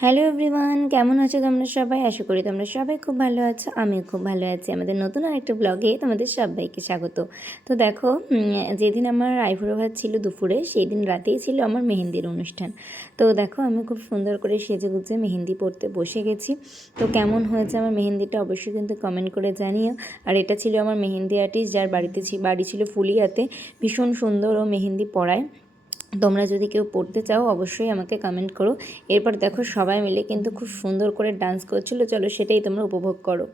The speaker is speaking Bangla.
হ্যালো এভরিওয়ান, কেমন আছো তোমরা সবাই? আশা করি তোমরা সবাই খুব ভালো আছো। আমিও খুব ভালো আছি। আমাদের নতুন আরেকটা ব্লগে তোমাদের সবাইকে স্বাগত। তো দেখো, যেদিন আমার আইবুড়ো ভাত ছিল দুপুরে, সেই দিন রাতেই ছিল আমার মেহেন্দির অনুষ্ঠান। তো দেখো, আমি খুব সুন্দর করে সেজে গুজে মেহেন্দি পরতে বসে গেছি। তো কেমন হয়েছে আমার মেহেন্দিটা অবশ্যই কিন্তু কমেন্ট করে জানিও। আর এটা ছিল আমার মেহেন্দি আর্টিস্ট, যার বাড়ি ছিল ফুলিয়াতে। ভীষণ সুন্দর ও মেহেন্দি পরায়। তোমরা যদি কেউ পড়তে চাও অবশ্যই আমাকে কমেন্ট করো। এরপর দেখো, সবাই মিলে কিন্তু খুব সুন্দর করে ডান্স করছিল। চলো সেটাই তোমরা উপভোগ করো।